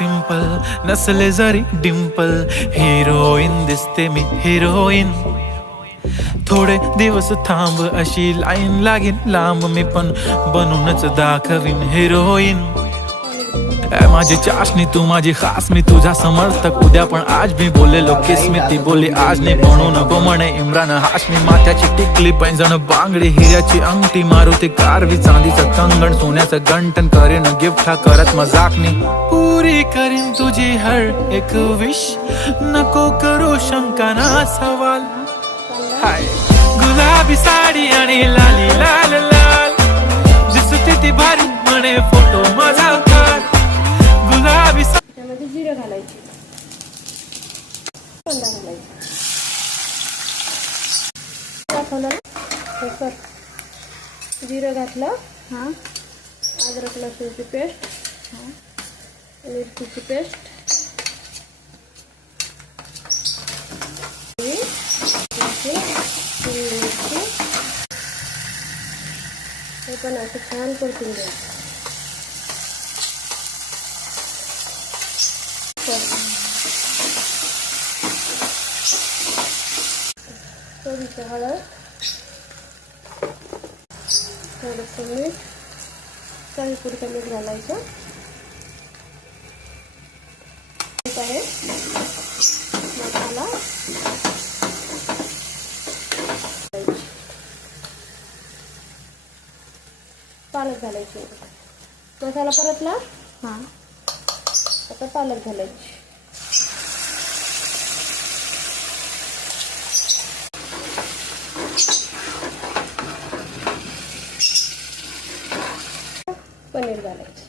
Simple नसले जरी Dimple, heroine दिसते मी हिरोईन. थोडे दिवस थांब अशी लाईन लागेल लांब, मी पण बनूनच दाखवीन हिरोईन. माझी चाशनी तू माझी खास, मी तुझा समर्थक उद्या पण आज मी बोललेलो किस मी, ती बोलली आज नाही बनू नको म्हणे इम्रान हाशमी. माथ्याची टिकली पैंजण बांगडी हिऱ्याची अंगठी, मारुती कारवी चांदीचं कंगण सोन्याचं गंटन, करेन गिफ्ट हा करत मजाकनी. पुरी करीन तुझी हर एक विश, नको करू शंका ना सवाल. हाय गुलाबी साडी आणि लाली लाल लाल, दिसते ती भारी म्हणे फोटो माझा काढ. गुलाबी त्यामध्ये जिरं घालायची, कांदा घालायचा, दाखवलं ना जिरं घातलं. हां अद्रक लसूणची पेस्ट, हां मिरचीची पेस्ट, हे पण असं छान परतून द्यायचं. थोडीशी हळद, थोडंसं मीठ, चवीपुरतं मीठ घालायचं आहे. मसाला पालक घालायची. मसाला परतला. हां आता पालक घालायची. पनीर घालायचं.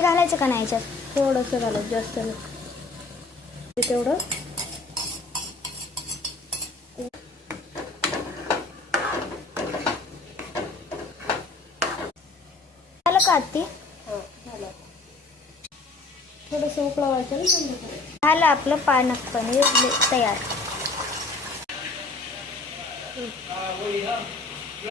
घालायचं का नाही याच्यात? थोडंसं घालायचं, जास्त नाही तेवढं. झालं का आत्ती? हां झालं. थोडंसं उकळवायचं ना थंड करायचं. झालं आपलं पालक पनीर तयार.